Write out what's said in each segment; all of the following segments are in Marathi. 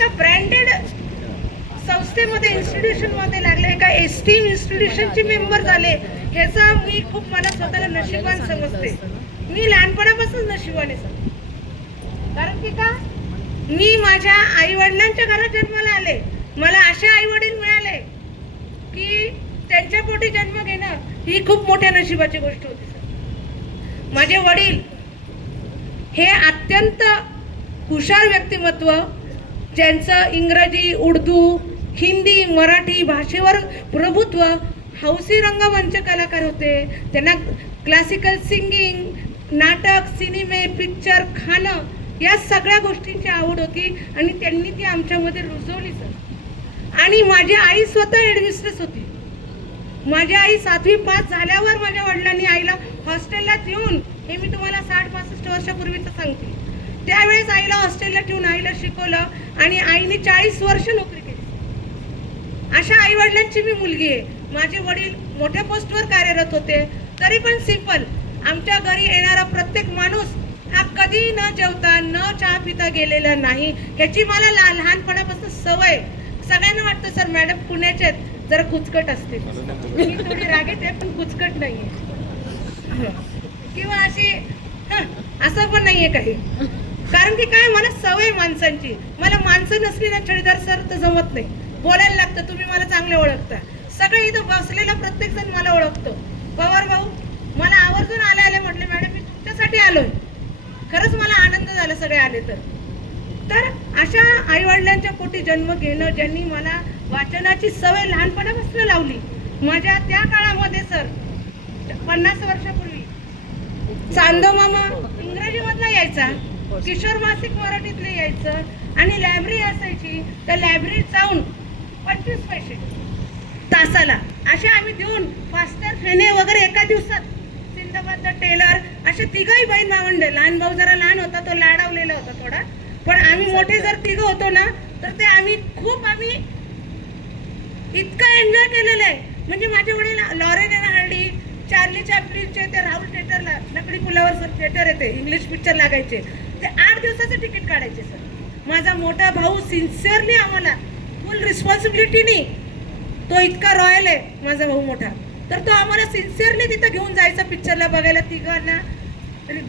एका ब्रँडेड संस्थेमध्ये इन्स्टिट्यूशनमध्ये लागले एका एस टी इन्स्टिट्यूशनचे मेंबर झाले. ह्याचा मी खूप मला स्वतःला नशिबान समजते. मी लहानपणापासून नशिबाने समजते कारण की का? मी माझ्या आई वडिलांच्या घरात जन्माला आले. मला असे आई वडील मिळाले की त्यांच्या पोटी जन्म घेणं ही खूप मोठ्या नशिबाची गोष्ट होती सर. माझे वडील हे अत्यंत हुशार व्यक्तिमत्व ज्यांचं इंग्रजी उर्दू हिंदी मराठी भाषेवर प्रभुत्व हौसी रंगमंच कलाकार होते. त्यांना क्लासिकल सिंगिंग नाटक सिनेमे पिक्चर खाणं या सगळ्या गोष्टींची आवड होती आणि त्यांनी ती आमच्यामध्ये रुजवली सर. आणि माझी आई स्वतः हेडमिस्ट्रेस होती. माझी आई सातवी पास झाल्यावर माझ्या वडिलांनी आईला हॉस्टेलला येऊन हे मी तुम्हाला साठ पासष्ट वर्षापूर्वीचं सांगते. त्यावेळेस आईला हॉस्टेलला ठेवून आईला शिकवलं आणि आईने चाळीस वर्ष नोकरी केली. अशा आई वडिलांची मी मुलगी आहे. माझे वडील मोठ्या पोस्टवर कार्यरत होते. तरी पण सिंपल आमच्या घरी येणारा प्रत्येक माणूस हा कधी न जेवता न चहा पिता गेलेला नाही. ह्याची मला ला- लहानपणापासून सवय सगळ्यांना वाटतं सर मॅडम पुण्याचे आहेत. जरा कुचकट असते मी थोडी रागीट आहे पण कुचकट नाहीये. किंवा अशी असं पण नाहीये काही. कारण की काय मला सवय माणसांची. मला माणसं नसली ना छडीदार सर तर जमत नाही. बोलायला लागतं तुम्ही मला चांगले ओळखता. सगळे इथं बसलेला प्रत्येक जण मला ओळखतो. पवार भाऊ मला आवर्जून आले आले म्हटले मॅडम मी तुमच्यासाठी आलोय. खरंच मला आनंद झाला सगळे आले तर. तर अशा आईवडिलांच्या पोटी जन्म घेणं ज्यांनी मला वाचनाची सवय लहानपणापासून लावली. माझ्या त्या काळामध्ये सर पन्नास वर्षापूर्वी. चांदो मामा यायचा. किशोर मासिक मराठीतले यायचं आणि लायब्ररी असायची त्या लायब्ररीत जाऊन पंचवीस पैसे तासाला असे आम्ही देऊन फास्टर फेने वगैरे एका दिवसात सिंदाबाद टेलर असे तिघही बहीण भावंडे लहान भाऊ जरा लहान होता तो लाडावलेला होता थोडा. पण आम्ही मोठे जर तिघं होतो ना तर ते आम्ही खूप आम्ही इतकं एन्जॉय केलेलं आहे. म्हणजे माझे वडील लॉरेन आणि हल्डी चार्ली चॅपलिनचे ते राहुल थिएटरला लकडी पुलावर सर थिएटर येते इंग्लिश पिक्चर लागायचे. ते आठ दिवसाचं तिकीट काढायचे सर. माझा मोठा भाऊ सिन्सिअरली आम्हाला फुल रिस्पॉन्सिबिलिटीनी तो इतका रॉयल आहे माझा भाऊ मोठा. तर तो आम्हाला सिन्सिअरली तिथं घेऊन जायचा पिक्चरला बघायला तिघांना.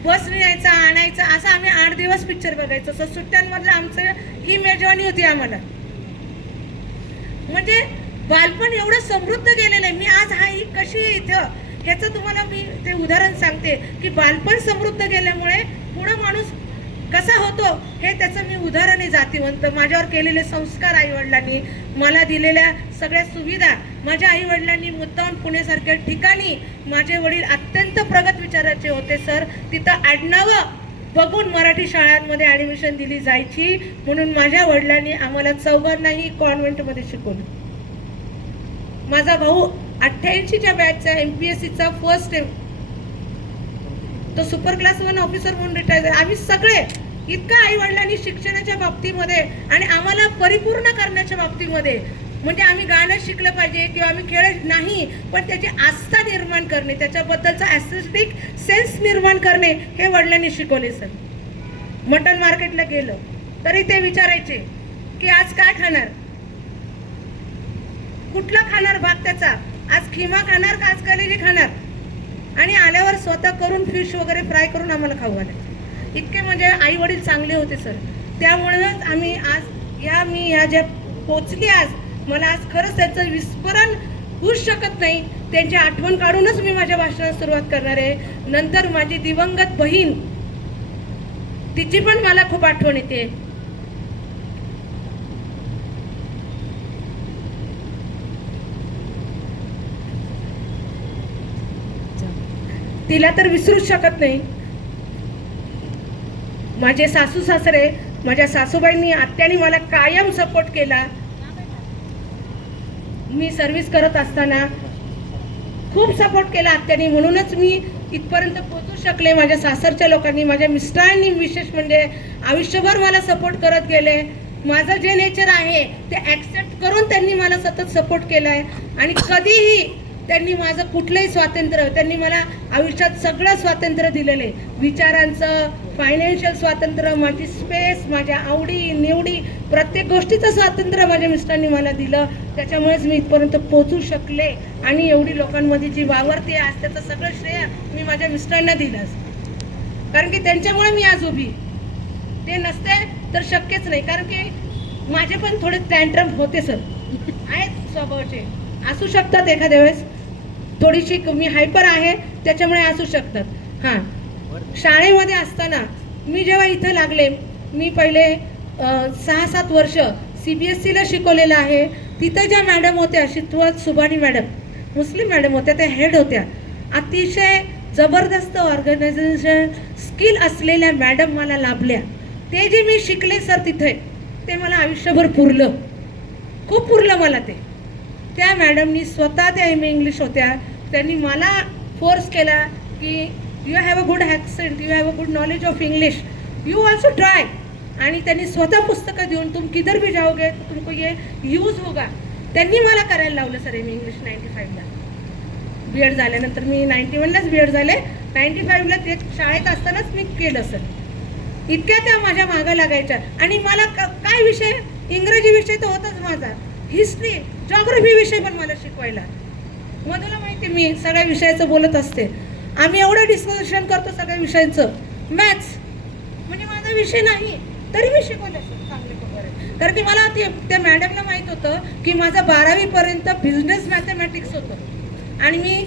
बसने यायचा आणायचा असं आम्ही आठ दिवस पिक्चर बघायचो. सो सुट्ट्यांमधलं आमचं ही मेजवानी होती आम्हाला. म्हणजे बालपण एवढं समृद्ध गेलेलं आहे. मी आज हा ही कशी आहे इथं ह्याचं तुम्हाला मी ते उदाहरण सांगते की बालपण समृद्ध गेल्यामुळे पुढं माणूस कसा होतो हे त्याचं मी उदाहरण जातीवंत माझ्यावर केलेले संस्कार आई वडिलांनी मला दिलेल्या सगळ्या सुविधा माझ्या आई वडिलांनी मुद्दाम पुण्यासारख्या ठिकाणी माझे वडील अत्यंत प्रगत विचाराचे होते सर तिथं आडनावं बघून मराठी शाळांमध्ये ॲडमिशन दिली जायची म्हणून माझ्या वडिलांनी आम्हाला चौघांनाही कॉन्व्हेंटमध्ये शिकवलं. माझा भाऊ अठ्ठ्याऐंशीच्या बॅचचा एम पी एस सीचा फर्स्ट तो सुपर क्लास वन ऑफिसर म्हणून रिटायर झाला. आम्ही सगळे इतका आई वडिलांनी शिक्षणाच्या बाबतीमध्ये आणि आम्हाला परिपूर्ण करण्याच्या बाबतीमध्ये म्हणजे आम्ही गाणं शिकलं पाहिजे किंवा आम्ही खेळ नाही पण त्याची आस्था निर्माण करणे त्याच्याबद्दलचा ॲस्थेटिक सेन्स निर्माण करणे हे वडिलांनी शिकवले सर मटन मार्केटला गेलं तरी ते विचारायचे की आज काय खाणार? कुठला खाणार भाग त्याचा? आज खिमा खाणार का आज कलेजी खाणार? आणि आल्यावर स्वतः करून फिश वगैरे फ्राय करून आम्हाला खाऊ घालायचे इतके म्हणजे आई वडील चांगले होते सर त्यामुळेच आम्ही आज या मी ह्या ज्या पोचली आज मला आज खरंच त्याचं विस्मरण होऊच शकत नाही. त्यांची आठवण काढूनच मी माझ्या भाषणाला सुरुवात करणार आहे. नंतर माझी दिवंगत बहीण तिची पण मला खूप आठवण येते. तिला तर विसरूच शकत नाही. माझे सासू सासरे माझ्या सासूबाईंनी आत्यानी मला कायम सपोर्ट केला. मी सर्व्हिस करत असताना खूप सपोर्ट केला आत्यानी. म्हणूनच मी इथपर्यंत पोहोचू शकले. माझ्या सासरच्या लोकांनी माझ्या मिस्टरांनी विशेष म्हणजे आयुष्यभर मला सपोर्ट करत गेले. माझं जे नेचर आहे ते ॲक्सेप्ट करून त्यांनी मला सतत सपोर्ट केला आहे आणि कधीही त्यांनी माझं कुठलंही स्वातंत्र्य त्यांनी मला आयुष्यात सगळं स्वातंत्र्य दिलेलं. आहे विचारांचं फायनान्शियल स्वातंत्र्य माझी स्पेस माझ्या आवडी निवडी प्रत्येक गोष्टीचं स्वातंत्र्य माझ्या मिस्टरांनी मला दिलं. त्याच्यामुळेच मी इथपर्यंत पोचू शकले आणि एवढी लोकांमध्ये जी वावरते आज त्याचं सगळं श्रेय मी माझ्या मिस्टरांना दिलं कारण की त्यांच्यामुळे मी आज उभी. ते नसते तर शक्यच नाही. कारण की माझे पण थोडे टँट्रम होते सर आहेत स्वभावाचे. असू शकतात एखाद्या वेळेस. थोडीशी मी हायपर आहे त्याच्यामुळे असू शकतात. हां. शाळेमध्ये असताना मी जेव्हा इथं लागले मी पहिले सहा सात वर्ष सी बी एस सीला शिकवलेलं आहे. तिथं ज्या मॅडम होत्या शितवत सुभाणी मॅडम मुस्लिम मॅडम होत्या त्या हेड होत्या. अतिशय जबरदस्त ऑर्गनायझेशन स्किल असलेल्या मॅडम मला लाभल्या. ते जे मी शिकले सर तिथे ते मला आयुष्यभर पुरलं. खूप पुरलं मला ते. त्या मॅडमनी स्वतः त्या एम इंग्लिश होत्या. त्यांनी मला फोर्स केला की you have a good accent you have a good knowledge of English you also try आणि त्यांनी स्वतः पुस्तकं देऊन तुम किधर भी जाओगे तुमको ये यूज होगा. त्यांनी मला करायला लावलं सर एम इंग्लिश नाईन्टी फाईव्हला बी एड झाल्यानंतर मी नाईन्टी वनलाच बी एड झाले. नाईन्टी फाईव्हला ते शाळेत असतानाच मी केलं सर. इतक्या त्या माझ्या मागं लागायच्या. आणि मला क- काय विषय? इंग्रजी विषय तर होताच माझा. हिस्ट्री जॉग्रफी विषय पण मला शिकवायला. मधुला माहिती आहे, मी सगळ्या विषयाचं बोलत असते. आम्ही एवढं डिस्कशन करतो सगळ्या विषयांचं. मॅथ्स म्हणजे माझा विषय नाही तरी मी शिकवलं चांगले कारण की मला ते त्या मॅडमला माहीत होतं की माझं बारावीपर्यंत बिझनेस मॅथमॅटिक्स होतं. आणि मी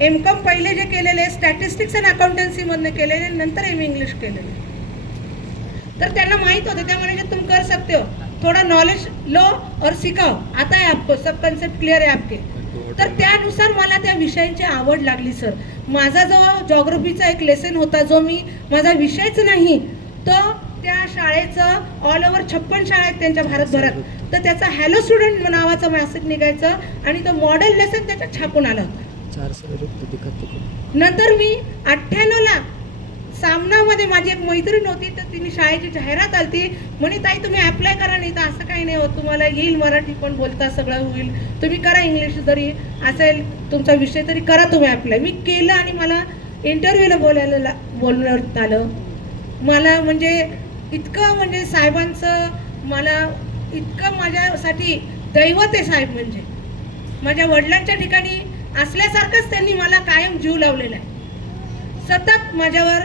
एम कॉम पहिले जे केलेले स्टॅटिस्टिक्स अँड अकाउंटन्सीमधनं केलेले नंतर एम इंग्लिश केलेले. तर त्यांना माहीत होतं त्या म्हणजे तुम कर सकते हो. थोड़ा नॉलेज लो और सिखाओ आता है आपको सब कन्सेप्ट क्लियर आहे आपके. तर त्यानुसार मला त्या विषयांची आवड लागली सर माझा जो जॉग्रफीचा एक लेसन होता जो मी माझा विषयच नाही तो त्या शाळेचं ऑल ओव्हर छप्पन शाळा आहेत त्यांच्या भारतभरात. तर त्याचा हॅलो स्टुडंट नावाचं मॅसेज निघायचं आणि तो मॉडेल लेसन त्याच्यात छापून आला होता. नंतर मी अठ्ठ्याण्णवला सामनामध्ये माझी एक मैत्रीण होती तर तिने शाळेची जाहिरात आली म्हणे ताई तुम्ही अप्लाय करा नाही तर असं काही नाही होत. तुम्हाला येईल मराठी पण बोलता सगळं होईल. तुम्ही करा इंग्लिश जरी असेल तुमचा विषय तरी करा तुम्ही अप्लाय मी केलं आणि मला इंटरव्ह्यूला बोलायला ला- बोलण्यात आलं. मला म्हणजे इतकं म्हणजे साहेबांचं मला इतकं माझ्यासाठी दैवत आहे साहेब म्हणजे. माझ्या वडिलांच्या ठिकाणी असल्यासारखंच त्यांनी मला कायम जीव लावलेला आहे. सतत माझ्यावर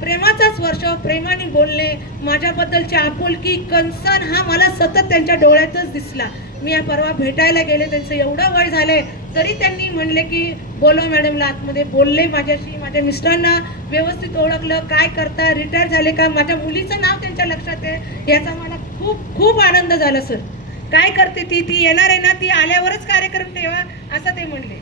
प्रेमाचाच वर्ष प्रेमाने बोलणे माझ्याबद्दलची आपुलकी कन्सर्न हा मला सतत त्यांच्या डोळ्यातच दिसला. मी या परवा भेटायला गेले त्यांचं एवढं वय झालंय तरी त्यांनी म्हणले की बोलो मॅडमला आतमध्ये बोलले माझ्याशी माझ्या मिस्टरांना व्यवस्थित ओळखलं काय करता रिटायर झाले का माझ्या मुलीचं नाव त्यांच्या लक्षात आहे. याचा मला खूप खूप आनंद झाला सर. काय करते ती? ती येणार आहे ना? ती आल्यावरच कार्यक्रम ठेवा असं ते म्हणले.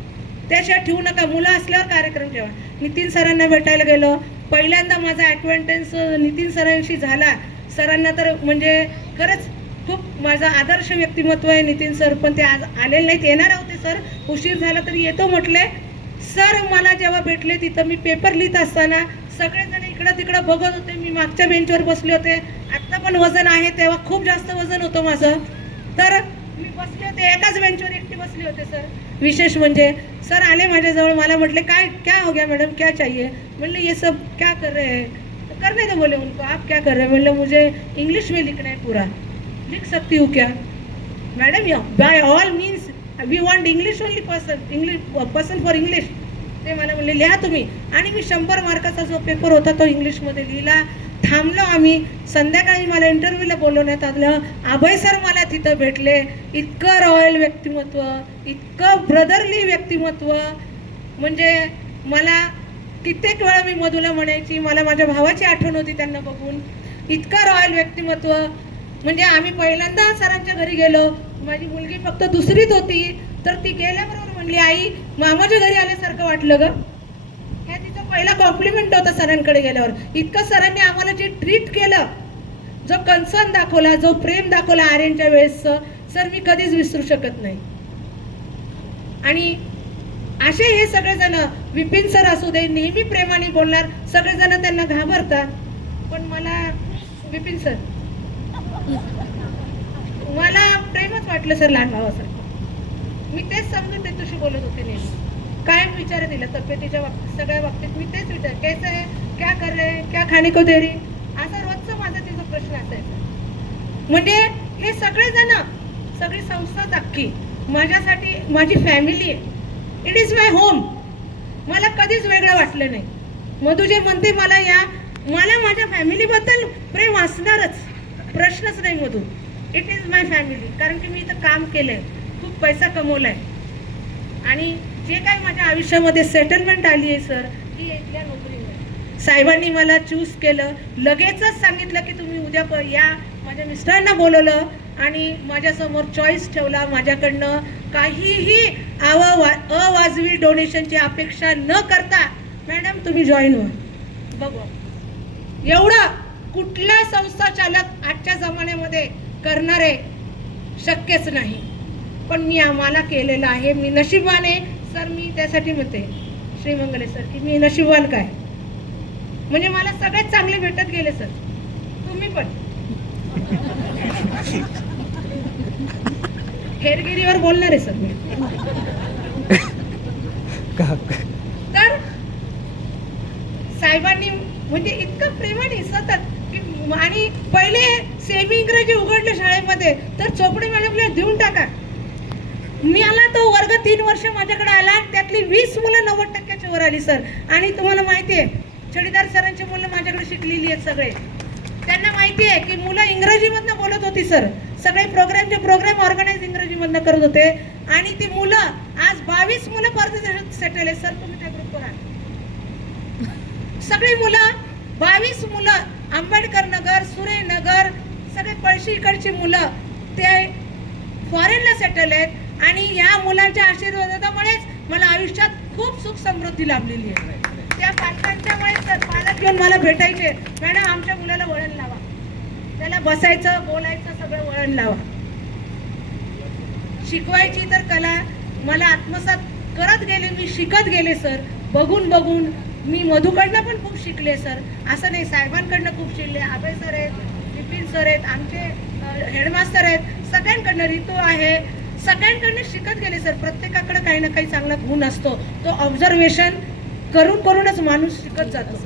त्याशिवाय ठेवू नका मुलं असल्यावर कार्यक्रम ठेवा. नितीन सरांना भेटायला गेलो. पहिल्यांदा माझा ॲक्वेंटन्स नितीन सरांशी झाला. सरांना तर म्हणजे खरंच खूप माझं आदर्श व्यक्तिमत्व आहे नितीन सर पण ते आज आलेले नाहीत. येणार होते सर. उशीर झाला तरी येतो म्हटले. सर मला जेव्हा भेटले तिथं मी पेपर लिहित असताना सगळेजण इकडं तिकडं बघत होते. मी मागच्या बेंचवर बसले होते. आत्ता पण वजन आहे तेव्हा खूप जास्त वजन होतं माझं. तर मी बसले होते एकाच बेंचवर एकटी बसले होते सर. विशेष म्हणजे सर आले माझ्याजवळ. मला म्हटले काय क्या हो गया मॅडम क्या चाहिए? म्हणले ये सब क्या कर रहे हैं? तो करने दो बोले उनको आप क्या कर रहे हैं? बोले मुझे इंग्लिश में लिखना है पूरा। लिख सकती हूँ क्या? Madam by all means we want English only person English person for English ते मला म्हणले लिहा तुम्ही. आणि मी शंभर मार्काचा जो पेपर होता तो इंग्लिशमध्ये लिहिला. थांबलो आम्ही. संध्याकाळी मला इंटरव्ह्यूला बोलवण्यात आलं. अभय सर मला तिथं भेटले. इतकं रॉयल व्यक्तिमत्व इतकं ब्रदरली व्यक्तिमत्व. म्हणजे मला कित्येक वेळा मी मधुला म्हणायची मला माझ्या भावाची आठवण होती त्यांना बघून. इतकं रॉयल व्यक्तिमत्व. म्हणजे आम्ही पहिल्यांदा सरांच्या घरी गेलो. माझी मुलगी फक्त दुसरीत होती. तर ती गेल्याबरोबर म्हणली आई मामाच्या घरी आल्यासारखं वाटलं ग. ह्या तिचा पहिला कॉम्प्लिमेंट होता सरांकडे गेल्यावर. इतकं सरांनी आम्हाला जे ट्रीट केलं जो कन्सर्न दाखवला जो प्रेम दाखवला आर्यनच्या वेळेसचं सर मी कधीच विसरू शकत नाही. आणि असे हे सगळेजण विपिन सर असू दे नेहमी प्रेमाने बोलणार सगळेजण त्यांना घाबरतात. पण मला विपिन सर मला प्रेमच वाटलं सर लहान भावासारखं मी तेच समजून ते तुझी बोलत होते नेहमी. कायम विचार दिला तब्येतीच्या बाबतीत सगळ्या बाबतीत मी तेच विचार कैसे आहे क्या कर रहे क्या खाणे को दे रही? असा रोजचा माझा तिचा प्रश्न असायचा. म्हणजे हे सगळेजण सगळी संस्थाच अख्खी माझ्यासाठी माझी फॅमिली आहे. इट इज माय होम मला कधीच वेगळं वाटलं नाही. मधू जे म्हणते मला या मला माझ्या फॅमिलीबद्दल प्रेम असणारच. प्रश्नच नाही Madhu. It is my family कारण की मी इथं काम केलंय. खूप पैसा कमवलाय. आणि जे काही माझ्या आयुष्यामध्ये सेटलमेंट आली आहे सर ती इथल्या नोकरीमुळे. साहेबांनी मला चूज केलं. लगेचच सांगितलं की तुम्ही उद्या प- या. माझ्या मिस्टरांना बोलवलं आणि माझ्यासमोर चॉईस ठेवला. माझ्याकडनं काहीही आवा अवाजवी डोनेशनची अपेक्षा न करता मॅडम तुम्ही जॉईन व्हा. बघू. एवढं कुठला संस्था चालक आजच्या जमान्यामध्ये करणारे शक्यच नाही. पण मी आम्हाला केलेलं आहे. मी नशिबाने सर मी त्यासाठी म्हणते श्रीमंगले सर की मी नशिबवान काय? म्हणजे मला सगळ्यात चांगले भेटत गेले सर. तुम्ही पण. हेरगिरीवर बोलणार आहे सर मी. तर साहेबांनी म्हणजे इतकं प्रेमाने सतत की आणि पहिले सेमी इंग्रजी उघडले शाळेमध्ये तर चोपडे मॅडमला देऊन टाका. मी आला तो वर्ग तीन वर्ष माझ्याकडे आला त्यातली वीस मुलं नव्वद टक्क्याच्या वर आली सर. आणि तुम्हाला माहिती आहे छडीदार सरांची मुलं माझ्याकडे शिकलेली आहेत सगळे. त्यांना माहिती आहे की मुलं इंग्रजीमधनं बोलत होती सर. सगळे प्रोग्रामचे प्रोग्राम ऑर्गनाईज इंग्रजीमधनं करत होते. आणि ती मुलं आज बावीस मुलं परदेशात सेटल आहेत. सर तुम्ही त्या ग्रुपवर आहात सगळी मुलं बावीस मुलं आंबेडकर नगर सुरेनगर सगळे पळशी इकडची मुलं ते फॉरेनला सेटल आहेत. आणि या मुलांच्या आशीर्वादामुळेच मला आयुष्यात खूप सुख समृद्धी लाभलेली आहे. त्या पालकांच्यामुळे पालक घेऊन मला भेटायचे. मॅडम आमच्या मुलाला वळण लावा. त्याला बसायचं बोलायचं सगळं वळण लावा. शिकवायची तर कला. मला आत्मसात करत गेले मी शिकत गेले सर. बघून बघून मी मधुकडनं पण खूप शिकले सर. असं नाही साहेबांकडनं खूप शिकले. आबे सर आहेत विपिन सर आहेत आमचे हेडमास्टर आहेत. सगळ्यांकडनं रितू आहे. सगळ्यांकडनं शिकत गेले सर. प्रत्येकाकडे काही ना काही चांगला गुण असतो. तो ऑब्झर्वेशन करून करूनच माणूस शिकत जातो.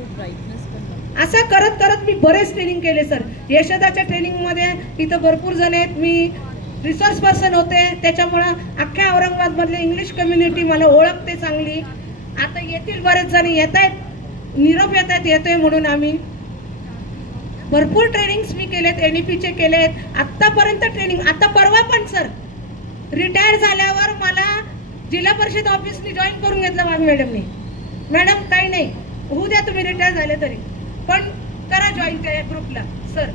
असं करत करत मी बरेच ट्रेनिंग केले सर यशोदाच्या ट्रेनिंगमध्ये इथं भरपूर जण आहेत. मी रिसोर्स पर्सन होते. त्याच्यामुळं अख्ख्या औरंगाबादमधले इंग्लिश कम्युनिटी मला ओळखते चांगली. आता येतील बरेच जण. येत आहेत निरोप येत आहेत येतोय म्हणून आम्ही. भरपूर ट्रेनिंग्स मी केलेत. एन ई पीचे केले केलेत. आत्तापर्यंत ट्रेनिंग आता परवा पण सर रिटायर झाल्यावर मला जिल्हा परिषद ऑफिसनी जॉईन करून घेतलं वाघ मॅडमनी मॅडम काही नाही. होऊ द्या तुम्ही रिटायर झाले तरी. पण करा जॉईन त्या ग्रुपला सर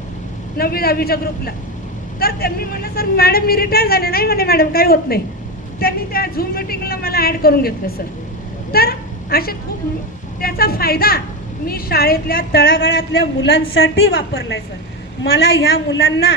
नववी दहावीच्या ग्रुपला तर त्यांनी म्हणलं सर मॅडम मी रिटायर झाले नाही म्हणे मॅडम काही होत नाही. त्यांनी त्या झूम मिटिंगला मला ॲड करून घेतलं सर तर असे खूप त्याचा फायदा मी शाळेतल्या तळागाळातल्या मुलांसाठी वापरलाय सर मला ह्या मुलांना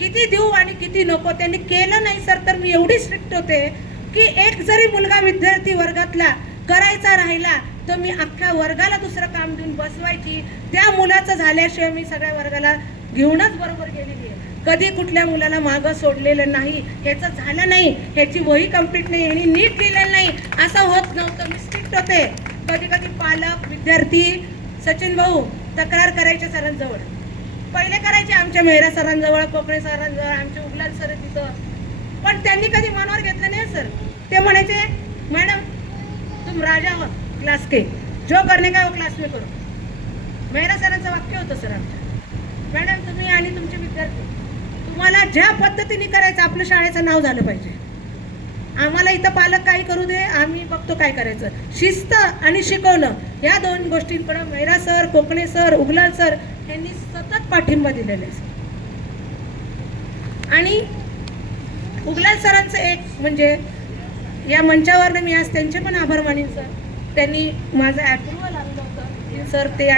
किती देऊ आणि किती नको त्यांनी केलं नाही सर तर मी एवढी स्ट्रिक्ट होते की एक जरी मुलगा विद्यार्थी वर्गातला करायचा राहिला तर मी अख्ख्या वर्गाला दुसरं काम देऊन बसवायची. त्या मुलाचं झाल्याशिवाय मी सगळ्या वर्गाला घेऊनच बरोबर गेलेली आहे. कधी कुठल्या मुलाला मागं सोडलेलं नाही ह्याचं झालं नाही ह्याची वही कंप्लीट नाही ह्यानी नीट लिहिलेलं नाही असं होत नव्हतं. मी स्ट्रिक्ट होते. कधी कधी पालक विद्यार्थी सचिन भाऊ तक्रार करायचे सरांजवळ. पहिले करायचे आमच्या मेहरा सरांजवळ कोकणे सरांजवळ आमच्या उगलाल सर तिथं. पण त्यांनी कधी मनावर घेतलं नाही सर. ते म्हणायचे मॅडम तुम राजा आहोत क्लास के. जो करणे का क्लास में करो. मेहरा सरांचं वाक्य होतं सर आमच्या. मॅडम तुम्ही आणि तुमचे विद्यार्थी तुम्हाला ज्या पद्धतीने करायचं आपल्या शाळेचं नाव झालं पाहिजे. आम्हाला इथं पालक काय करू दे आम्ही बघतो काय करायचं. शिस्त आणि शिकवणं या दोन गोष्टींकडे Maira sir Kokane sir Uglal sir यांनी सतत पाठिंबा दिलेला आहे सर. आणि उगलाल सरांचं एक म्हणजे या मंचावरनं मी आज त्यांचे पण आभार मानेन सर. त्यांनी माझं ॲप्रुव्हल आणलं होतं. सर ते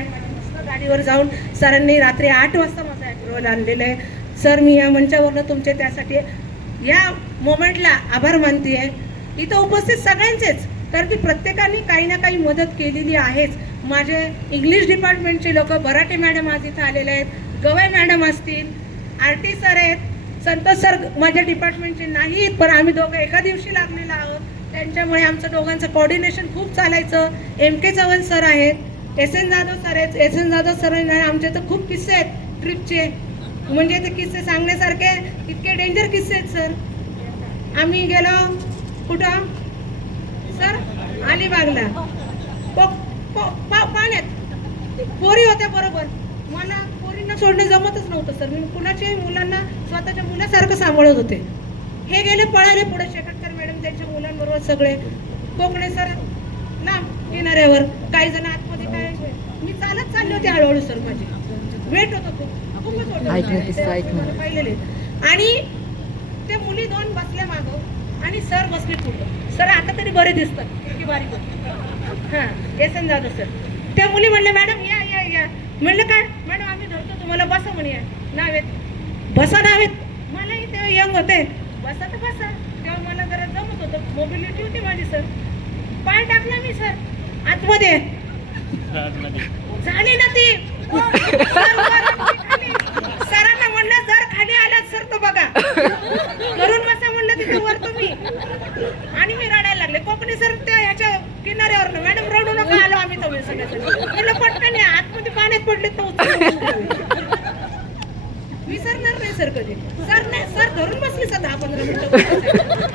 गाडीवर जाऊन सरांनी रात्री आठ वाजता माझं ॲप्रुव्हल आणलेलं आहे. सर मी या मंचावरनं तुमचे त्यासाठी या मोमेंटला आभार मानते आहे इथं उपस्थित सगळ्यांचेच कारण की प्रत्येकाने काही ना काही मदत केलेली आहेच. माझे इंग्लिश डिपार्टमेंटचे लोक बराटे मॅडम आज इथं आलेले आहेत. गवई मॅडम असतील आर टी सर आहेत. संतोष सर माझ्या डिपार्टमेंटचे नाहीत पण आम्ही दोघं एका दिवशी लागलेलो आहोत. त्यांच्यामुळे आमचं दोघांचं कॉर्डिनेशन खूप चालायचं. एम के चव्हाण सर आहेत. एस एन जाधव सर आहेत. एस एन जाधव सर आमचे तर खूप किस्से आहेत ट्रिपचे म्हणजे ते किस्से सांगण्यासारखे इतके डेंजर किस्से आहेत सर आम्ही गेलो. कुठं? सर अलिबागला. प- प- पा- पाण्यात. पोरी होत्या बरोबर. मला पोरींना सोडणं जमतच नव्हतं सर मी कुणाच्याही मुलांना स्वतःच्या मुलासारखं सांभाळत होते. हे गेले पळाले पुढे. शेकटकर मुलांबरोबर सगळे. कोकणे सर लांब किनाऱ्यावर काही जण आतमध्ये काय मी चालत चालले होते हळूहळू सर माझी. वेट होतं खूप खूपच ना, होतं. ते ना. पाहिलेले. आणि ते मुली दोन बसल्या मागं आणि सर बसले पुढं. सर आता तरी बरे दिसतात. की बारीक हां एसन जाधव सर. त्या मुली म्हणल्या मॅडम या या या. म्हणलं काय? मॅडम आम्ही धरतो तुम्हाला. बसा म्हणे. नावेत. बसा नावेत? मलाही तेव्हा यंग होते. बसा तर बसा. तेव्हा मला जरा जमत होतं. मोबिलिटी होती माझी सर पाय टाकला मी सर आतमध्ये. झाली ना ती. सर, वर आमची खाली. सरांना म्हणलं जर खाली आलात सर तो बघा. करून बसा म्हणलं तिथे वर तुम्ही. आणि मी रडायला लागले. कोकणी सर त्या ह्याच्या किनाऱ्यावर मॅडम रडू नका आलो आम्ही सगळ्या म्हणलं पटकन या आतमध्ये पाण्यात पडले उचलून. विसरणार नाही सर कधी. सर नाही सर धरून बसले सर दहा पंधरा मिनिटं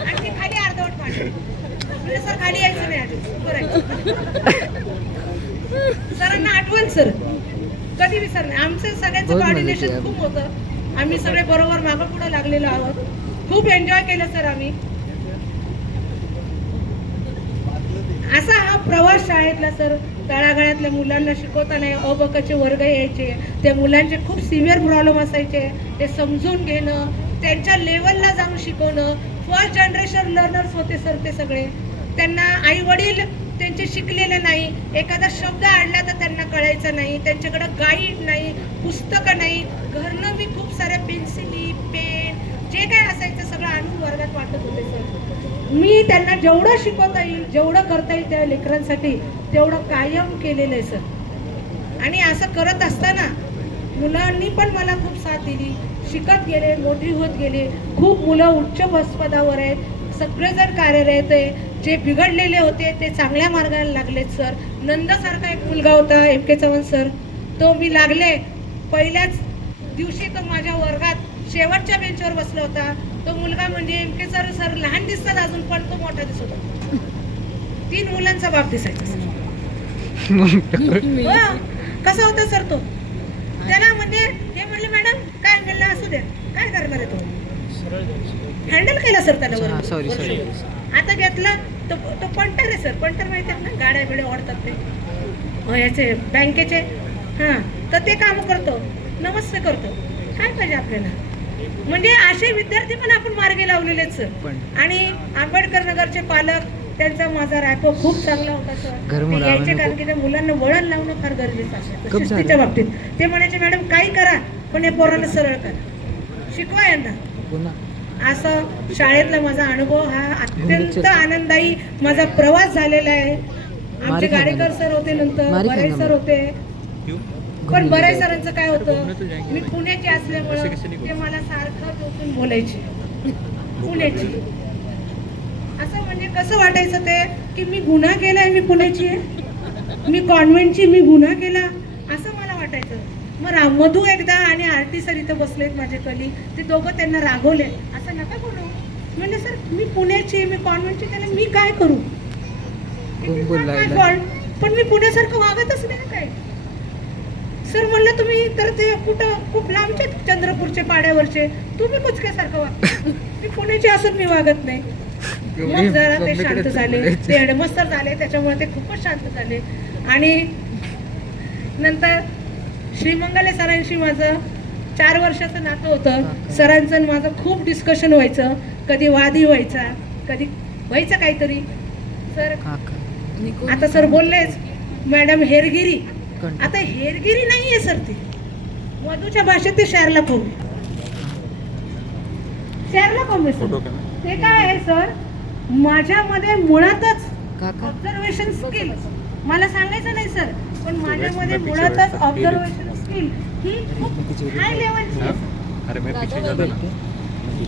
आणि ती खाली अर्धवट म्हणलं सर खाली यायचं नाही राहायचं. सरांना आठवण सर. कधी विसरणार. आमचं सगळ्यांचं कॉर्डिनेशन खूप होतं. आम्ही सगळे बरोबर मागं पुढे लागलेलो आहोत. खूप एन्जॉय केलं सर आम्ही. असा हा प्रवास शाळेतला सर. तळागाळातल्या मुलांना शिकवताना अबकाचे वर्ग यायचे त्या मुलांचे खूप सिव्हिअर प्रॉब्लेम असायचे. ते समजून घेणं त्यांच्या लेवलला जाऊन शिकवणं फर्स्ट जनरेशन लर्नर्स होते सर ते सगळे. त्यांना आई वडील त्यांचे शिकलेले नाही. एखादा शब्द आणला तर त्यांना कळायचा नाही. त्यांच्याकडं गाईड नाही पुस्तकं नाही. घरनं मी खूप साऱ्या पेन्सिली पेन जे काय असायचं सगळं आणून वर्गात वाटत होते सर मी त्यांना जेवढं शिकवता येईल जेवढं करता येईल त्या लेकरांसाठी तेवढं कायम केलेलं आहे सर. आणि असं करत असताना मुलांनी पण मला खूप साथ दिली. शिकत गेले मोठी होत गेले. खूप मुलं उच्च पदावर आहेत. सगळेजण कार्यरत आहे जे बिघडलेले होते ते चांगल्या मार्गाला लागलेत सर. नंदसारखा एक मुलगा होता एम के चव्हाण सर. तो मी लागले. पहिल्याच दिवशी तो माझ्या वर्गात शेवटच्या बेंचवर बसला होता. तो मुलगा म्हणजे एम के सर सर लहान दिसतात अजून पण तो मोठा दिसत होता. तीन मुलांचा बाप दिसायचा सर. कसा होता सर तो? त्याला म्हणजे हे म्हणले मॅडम काय म्हणलं असू द्या काय करणार आहे तो? हँडल केलं सर त्याला बरोबर. सॉरी सॉरी आता घेतला तो तो पंटर आहे सर. पंटर माहिती आहेत ना गाड्या बिड्या ओढतात ते. याचे बँकेचे. हां तर ते काम करतो. नमस्ते करतो. काय पाहिजे आपल्याला? म्हणजे असे विद्यार्थी पण आपण मार्गे लावलेले आहेत सर आणि आंबेडकर नगरचे पालक त्यांचा माझा रॅपो खूप चांगला होता सर ते यायचे कारण की त्या मुलांना वळण लावणं फार गरजेचं झालं. शिस्तीच्या बाबतीत. ते म्हणायचे मॅडम काही करा पण या पोराला सरळ करा. शिकवा यांना. पुन्हा. असं शाळेतला माझा अनुभव हा अत्यंत आनंददायी माझा प्रवास झालेला आहे. आमचे गाडेकर सर होते नंतर बराई खायला सर होते. पण बराई गेले. सरांचं काय होतं मी पुण्याची असल्यामुळं ते मला सारखं बोलायचे. पुण्याची. असं म्हणजे कसं वाटायचं ते? की मी गुन्हा केलाय मी पुण्याची आहे? मी कॉन्व्हेंटची मी गुन्हा केला? असं मला वाटायचं. मग रा मधू एकदा आणि आरती सर इथं बसलेत माझे कली ते दोघं त्यांना रागवले. असं नका बोलू. म्हणजे सर मी पुण्याची मी कॉन्व्हेंटची त्याला मी काय करू. पण मी पुण्यासारखं वागतच नाही काय? सर म्हणलं तुम्ही तर ते कुठं खूप लांबचे चंद्रपूरचे पाड्यावरचे. तुम्ही कुचक्यासारखं वागता. मी पुण्याची असून मी वागत नाही. मग जरा ते शांत झाले. ते हेडमस्तर झाले त्याच्यामुळे ते खूपच शांत झाले. आणि नंतर श्रीमंगले सरांशी माझं चार वर्षाचं नातं होतं. सरांचं माझं खूप डिस्कशन व्हायचं. कधी वादी व्हायचा कधी व्हायचं काहीतरी. सर आता सर बोललेच मॅडम हेरगिरी. आता हेरगिरी नाहीये सर ती. मधूच्या भाषेत ते कमी शेरला कमी सर. ते काय आहे सर? माझ्यामध्ये मुळातच ऑब्झर्वेशन स्किल मला सांगायचं नाही सर पण माझ्यामध्ये मुळातच ऑब्झर्वेशन स्किल ही खूप हाय लेवलची आहे sir. अरे मैं पीछे जाता ना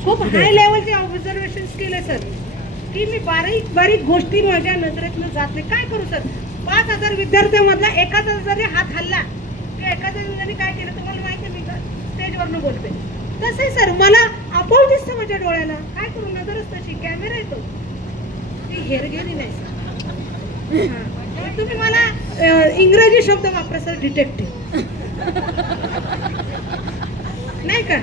खूप हाय लेवलची ऑब्झर्वेशन स्किल आहे सर की मी बारीक बारीक गोष्टी माझ्या नजरेतनं जात नाही. काय करू सर पाच हजार विद्यार्थ्यांमधला एखादा जरी हात हल्ला किंवा एखाद्या जरी काय केलं तुम्हाला माहिती आहे मी स्टेज स्टेजवरनं बोलते. तसे सर मला आपोआप दिसतं माझ्या डोळ्याला. काय करू नजरच तशी. कॅमेरा येतो. ती हेरगेली नाही सर. तुम्ही मला इंग्रजी शब्द वापरा सर डिटेक्टिव्ह नाही का?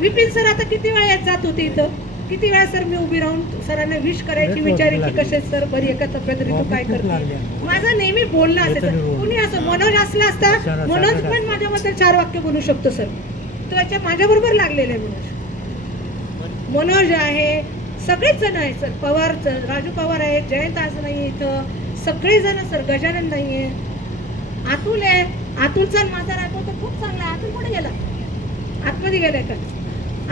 विपिन सर आता किती वेळा येत जात होते इथं? किती वेळा सर मी उभी राहून सरांना विश करायची विचारायची की कसे सर? बरी एका तब्येत ऋतू काय करते? माझं नेहमी बोलणं असायचं कुणी असं मनोज असला असता मनोज पण माझ्याबद्दल चार वाक्य बोलू शकतो सर. तो याच्या माझ्या बरोबर लागलेले आहे मनोज. मनोज आहे सगळेच जण आहेत सर. पवार राजू पवार आहे जयंत आज नाही इथं. सगळे जण सर गजानन नाहीये. अतुल आहे. अतुलचा आणि माझा रायपूर तर खूप चांगला आहे. अतुल कुठे गेला? आतमध्ये गेलाय का?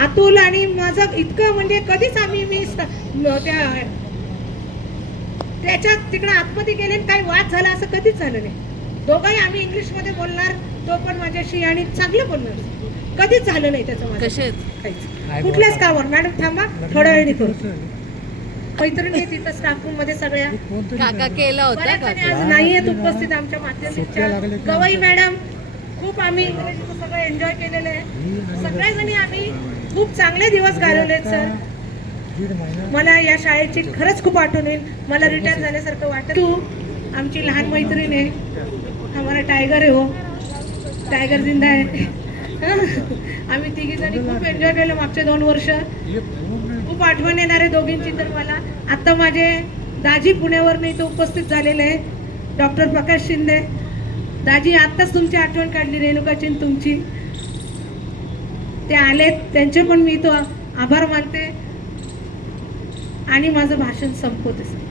अतुल आणि माझं इतकं म्हणजे कधीच आम्ही मी त्या त्याच्यात तिकडे आतमध्ये गेले काही वाद झाला असं कधीच झालं नाही. दोघंही आम्ही इंग्लिशमध्ये बोलणार तो पण माझ्याशी आणि चांगलं बोलणार. कधीच झालं नाही त्याचं माझं. कसे आहेत? काहीच. कुठल्याच कामावर मॅडम थांबा. थोड्या वेळ करतो मैत्रिणी तिथं स्टाफ रूममध्ये सगळ्या. काका केला होता आज नाहीयेत उपस्थित आमच्या माध्यमिकच्या गवई मॅडम खूप आम्ही सगळं एन्जॉय केलेलं आहे. सगळ्याजणी आम्ही खूप चांगले दिवस घालवलेत सर. मला या शाळेची खरंच खूप आठवण येईल. मला रिटायर झाल्यासारखं वाटत तू आमची लहान मैत्रीण आहे. आम्हाला टायगर आहे हो. टायगर जिंदा आहे. आम्ही तिघी जणी खूप एन्जॉय केलं मागचे दोन वर्ष. खूप आठवण येणार आहे दोघींची तर मला. आता माझे दाजी पुण्यावर इथं उपस्थित झालेले आहे डॉक्टर प्रकाश शिंदे. दाजी आत्ताच तुमची आठवण काढली रेणुकाची तुमची. ते आलेत. त्यांचे पण मी तो आभार मानते. आणि माझं भाषण संपवते.